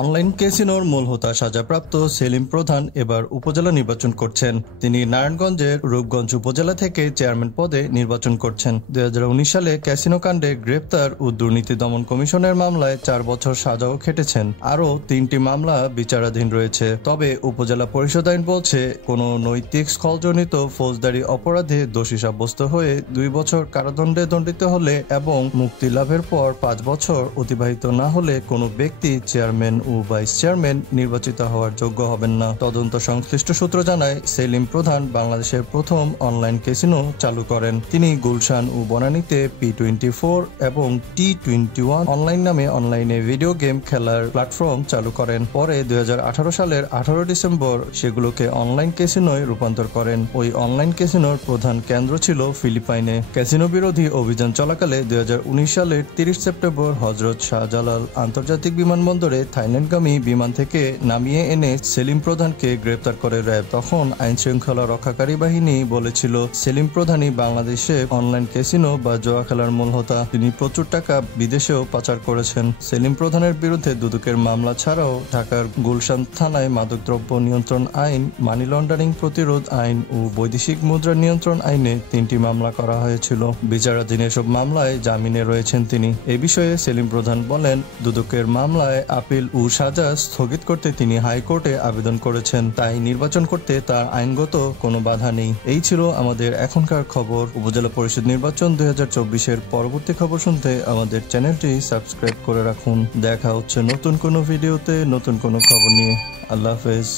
Online ক্যাসিনোর মূল হোতা সাজাপ্রাপ্ত সেলিম প্রধান এবার উপজেলা নির্বাচন করছেন। তিনি নারায়ণগঞ্জের রূপগঞ্জ উপজেলা থেকে চেয়ারম্যান পদে নির্বাচন করছেন। 2019 সালে ক্যাসিনো কাণ্ডে গ্রেপ্তার ও দুর্নীতি দমন কমিশনের মামলায় 4 বছর সাজাও খেটেছেন। আরও 3টি মামলা বিচারাধীন রয়েছে। তবে উপজেলা পরিষদ আইন বলছে, কোনো নৈতিক স্খলজনিত ফৌজদারি অপরাধে দোষী সাব্যস্ত হয়ে 2 বছর কারাদণ্ডে দণ্ডিত হলে এবং মুক্তি লাভের পর 5 বছর অতিবাহিত না হলে কোনো ব্যক্তি চেয়ারম্যান ও ভাইস চেয়ারম্যান নির্বাচিত হওয়ার যোগ্য হবেন না। তদন্ত সংশ্লিষ্ট সূত্র জানায়, সেলিম প্রধান বাংলাদেশের প্রথম অনলাইন ক্যাসিনো চালু করেন। তিনি গুলশান ও বনানীতে P24 এবং T21 অনলাইন নামে অনলাইনে ভিডিও গেম খেলার প্ল্যাটফর্ম চালু করেন। পরে 2018 সালের 18 ডিসেম্বর সেগুলোকে অনলাইন ক্যাসিনোয় রূপান্তর করেন। ওই অনলাইন ক্যাসিনোর প্রধান কেন্দ্র ছিল ফিলিপাইনে। ক্যাসিনো বিরোধী অভিযান চলাকালে 2019 সালের 30 সেপ্টেম্বর হযরত শাহজালাল আন্তর্জাতিক বিমানবন্দরে থাইল্যান্ডগামী বিমান থেকে নামিয়ে এনে সেলিম প্রধানকে গ্রেপ্তার করে র্যাব। তখন আইন শৃঙ্খলা রক্ষাকারী বাহিনী বলেছিল, সেলিম প্রধানই বাংলাদেশে অনলাইন ক্যাসিনো বা জুয়া খেলার মূল হোতা। তিনি প্রচুর টাকা বিদেশেও পাচার করেছেন। সেলিম প্রধানের বিরুদ্ধে দুদকের মামলা ছাড়াও ঢাকার গুলশান থানায় মাদকদ্রব্য নিয়ন্ত্রণ আইন, মানি লন্ডারিং প্রতিরোধ আইন ও বৈদেশিক মুদ্রা নিয়ন্ত্রণ আইনে 3টি মামলা করা হয়েছিল। বিচারাধীন এসব মামলায় জামিনে রয়েছেন তিনি। এ বিষয়ে সেলিম প্রধান বলেন, দুদকের মামলায় আপিল ও সাজা স্থগিত করতে তিনি হাইকোর্টে আবেদন করেছেন। তাই নির্বাচন করতে তার আইনগত কোনো বাধা নেই। এই ছিল আমাদের এখনকার খবর। উপজেলা পরিষদ নির্বাচন 2024-এর পরবর্তী খবর শুনতে আমাদের চ্যানেলটি সাবস্ক্রাইব করে রাখুন। দেখা হচ্ছে নতুন কোনো ভিডিওতে নতুন কোনো খবর নিয়ে। আল্লাহ হাফেজ।